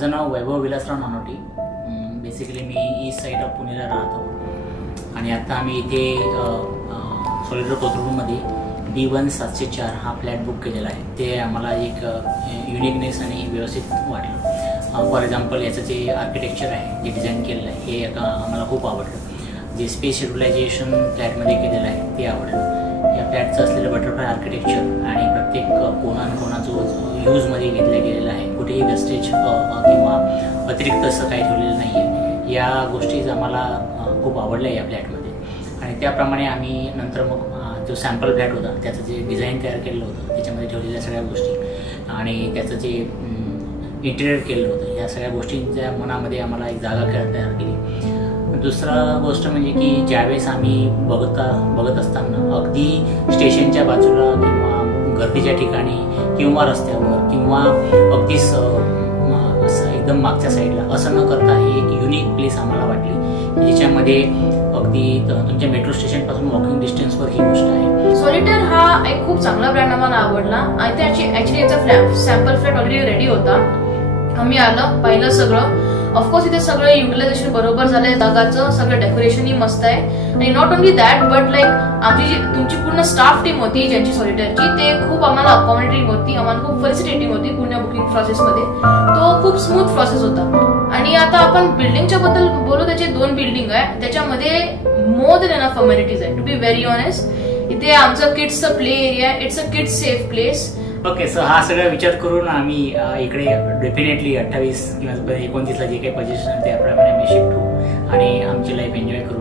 माझं नाव वैभव विलासराव नानोटी. बेसिकली मी ईस्ट साईड ऑफ पुणेला राहतो आणि आता आम्ही इथे सॉलिडर कोथरूडमध्ये D1704 हा फ्लॅट बुक केलेला आहे. ते आम्हाला एक युनिकनेस आणि व्यवस्थित वाटलं. फॉर एक्झाम्पल याचं जे आर्किटेक्चर आहे, जे डिझाईन केलेलं आहे, हे आम्हाला खूप आवडलं. जे स्पेस शेड्युलायझेशन फ्लॅटमध्ये केलेलं आहे ते आवडलं. या फ्लॅटचं असलेलं बटरफ्लाय आर्किटेक्चर आणि प्रत्येक कोणा जो यूजमध्ये घेतला गेलेला आहे, कुठेही वेस्टेज किंवा अतिरिक्त असं काही ठेवलेलं नाही आहे, या गोष्टी आम्हाला खूप आवडल्या या फ्लॅटमध्ये. आणि त्याप्रमाणे आम्ही नंतर मग जो सॅम्पल फ्लॅट होता त्याचं जे डिझाईन तयार केलेलं होतं, त्याच्यामध्ये ठेवलेल्या सगळ्या गोष्टी आणि त्याचं जे इंटिरियर केलेलं होतं, या सगळ्या गोष्टींच्या मनामध्ये आम्हाला एक जागा तयार केली. दुसरा गोष्ट म्हणजे की ज्यावेळेस आम्ही बघत असताना अगदी स्टेशनच्या बाजूला किंवा गर्दीच्या ठिकाणी किंवा रस्त्यावर किंवा अगदीच असं एकदम मागच्या साईडला असं न करता ही एक युनिक प्लेस आम्हाला वाटली, ज्याच्यामध्ये अगदी तुमच्या मेट्रो स्टेशनपासून वॉकिंग डिस्टन्सवर ही गोष्ट आहे. सॉलिटर हा एक खूप चांगला ब्रँड आम्हाला आवडला. आणि त्याची ऍक्च्युली याचा सॅम्पल फ्लॅट ऑलरेडी रेडी होता. आम्ही आलं, पाहिलं सगळं. ऑफकोर्स इथे सगळं युटिलायझेशन बरोबर झालंय, जागाचं सगळं डेकोरेशनही मस्त आहे. आणि not only that but like आमची जी तुमची पूर्ण स्टाफ टीम होती ज्यांची सॉलिटरची, ते खूप आम्हाला अकॉमोडेटिंग होती, आम्हाला खूप फेसिलिटेटिव्ह होती पूर्ण बुकिंग प्रोसेसमध्ये. तो खूप स्मूथ प्रोसेस होता. आणि आता आपण बिल्डिंगच्या बद्दल बोलू, त्याचे 2 बिल्डिंग आहे, त्याच्यामध्ये मोर दॅन एनफ अमेनिटीज आहे. टू बी व्हेरी ऑनेस्ट, इथे आमचं किड्सचं play area, it's a kids safe place. Okay, so हा सगळा विचार करून आम्ही इकडे डेफिनेटली 28 किंवा 29ला जे काही पोझिशन त्याप्रमाणे आम्ही शिफ्ट होऊ आणि आमची लाईफ एन्जॉय करू.